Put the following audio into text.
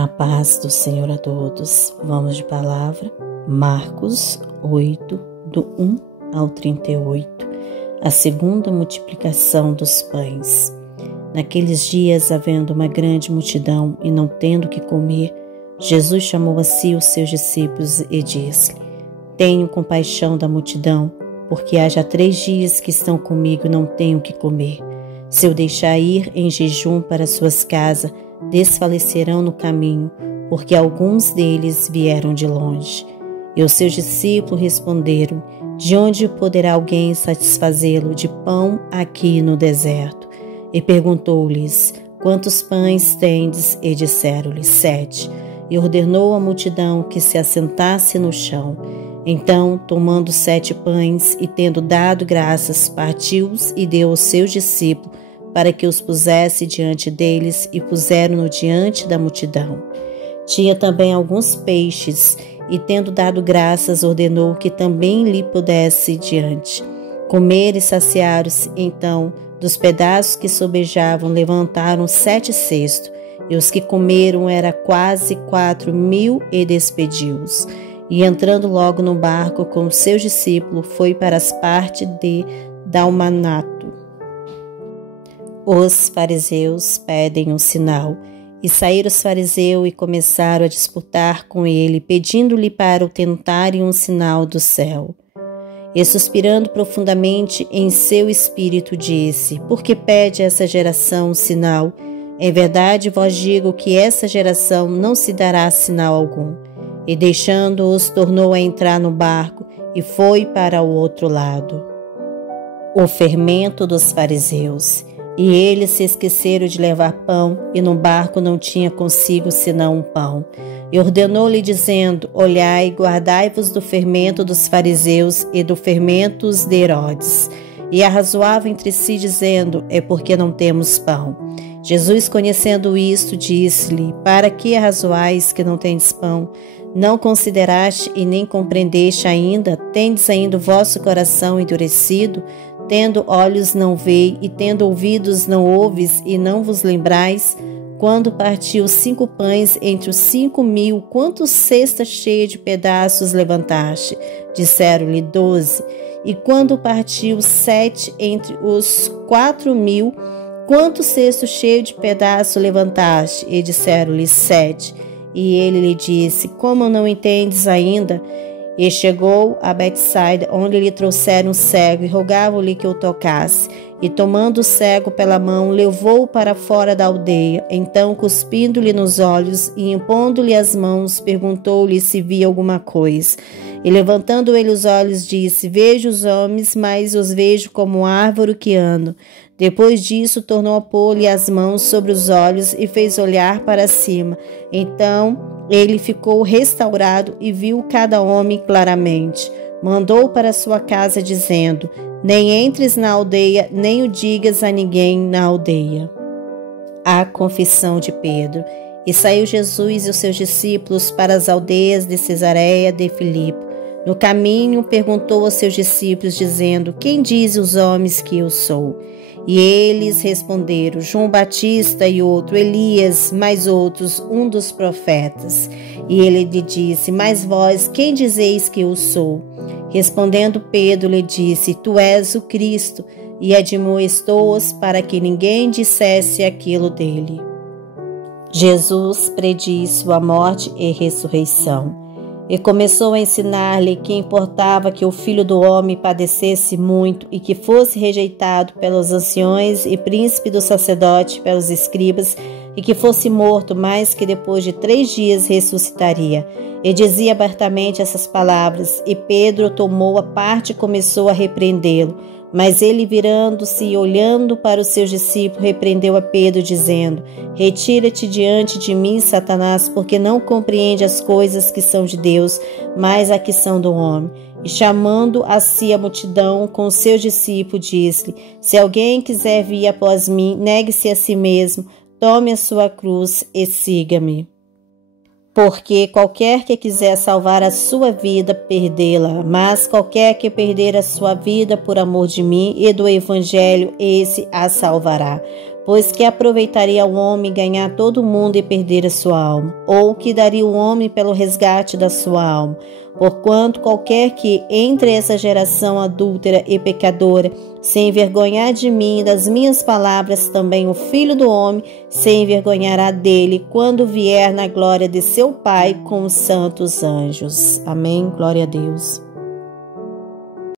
A paz do Senhor a todos. Vamos de palavra. Marcos 8, do 1 ao 38. A segunda multiplicação dos pães. Naqueles dias, havendo uma grande multidão e não tendo o que comer, Jesus chamou a si os seus discípulos e disse: Tenho compaixão da multidão, porque há já 3 dias que estão comigo e não tenho o que comer. Se eu deixar ir em jejum para suas casas, desfalecerão no caminho, porque alguns deles vieram de longe. E os seus discípulos responderam: De onde poderá alguém satisfazê-lo de pão aqui no deserto? E perguntou-lhes: Quantos pães tendes? E disseram-lhe: 7. E ordenou à multidão que se assentasse no chão. Então, tomando 7 pães e tendo dado graças, partiu-os e deu aos seus discípulos para que os pusesse diante deles, e puseram-no diante da multidão. Tinha também alguns peixes, e tendo dado graças, ordenou que também lhe pudesse diante. Comer e saciaram-se. Então, dos pedaços que sobejavam, levantaram 7 cestos, e os que comeram era quase 4.000, e despediu-os. E entrando logo no barco com os seus discípulos, foi para as partes de Dalmanuta. Os fariseus pedem um sinal. E saíram os fariseus e começaram a disputar com ele, pedindo-lhe para o tentarem um sinal do céu. E suspirando profundamente em seu espírito, disse: Por que pede essa geração um sinal? Em verdade vos digo que essa geração não se dará sinal algum. E deixando-os, tornou a entrar no barco e foi para o outro lado. O fermento dos fariseus. E eles se esqueceram de levar pão, e no barco não tinha consigo senão um pão. E ordenou-lhe, dizendo: Olhai, guardai-vos do fermento dos fariseus e do fermento de Herodes. E arrazoavam entre si, dizendo: É porque não temos pão. Jesus, conhecendo isto, disse-lhe: Para que arrazoais que não tendes pão? Não consideraste e nem compreendeste ainda? Tendes ainda o vosso coração endurecido? Tendo olhos não veis, e tendo ouvidos não ouves, e não vos lembrais? Quando partiu 5 pães entre os 5.000, quantos cestas cheias de pedaços levantaste? Disseram-lhe: 12. E quando partiu 7 entre os 4.000, quantos cestos cheios de pedaços levantaste? E disseram-lhe: 7. E ele lhe disse: Como não entendes ainda? E chegou a Betsaida, onde lhe trouxeram um cego, e rogavam-lhe que o tocasse. E tomando o cego pela mão, levou-o para fora da aldeia. Então, cuspindo-lhe nos olhos e impondo-lhe as mãos, perguntou-lhe se via alguma coisa. E levantando ele os olhos, disse: Vejo os homens, mas os vejo como árvore que andam. Depois disso, tornou a pôr-lhe as mãos sobre os olhos e fez olhar para cima. Então ele ficou restaurado e viu cada homem claramente. Mandou para sua casa, dizendo: Nem entres na aldeia, nem o digas a ninguém na aldeia. A confissão de Pedro. E saiu Jesus e os seus discípulos para as aldeias de Cesareia de Filipe. No caminho perguntou aos seus discípulos, dizendo: Quem dizem os homens que eu sou? E eles responderam: João Batista, e outro Elias, mais outros um dos profetas. E ele lhe disse: Mas vós, quem dizeis que eu sou? Respondendo Pedro, lhe disse: Tu és o Cristo. E admoestou-os para que ninguém dissesse aquilo dele. Jesus predisse a morte e ressurreição. E começou a ensinar-lhe que importava que o Filho do Homem padecesse muito e que fosse rejeitado pelos anciões e príncipe do sacerdote, pelos escribas, e que fosse morto, mas que depois de 3 dias ressuscitaria. E dizia abertamente essas palavras, e Pedro tomou a parte e começou a repreendê-lo. Mas ele, virando-se e olhando para os seus discípulos, repreendeu a Pedro, dizendo: Retira-te diante de mim, Satanás, porque não compreende as coisas que são de Deus, mas a que são do homem. E chamando a si a multidão com os seus discípulos, disse-lhe: Se alguém quiser vir após mim, negue-se a si mesmo, tome a sua cruz e siga-me. Porque qualquer que quiser salvar a sua vida, perdê-la. Mas qualquer que perder a sua vida por amor de mim e do Evangelho, esse a salvará. Pois que aproveitaria o homem ganhar todo o mundo e perder a sua alma? Ou que daria o homem pelo resgate da sua alma? Porquanto qualquer que entre essa geração adúltera e pecadora se envergonhar de mim e das minhas palavras, também o Filho do Homem se envergonhará dele quando vier na glória de seu Pai com os santos anjos. Amém. Glória a Deus.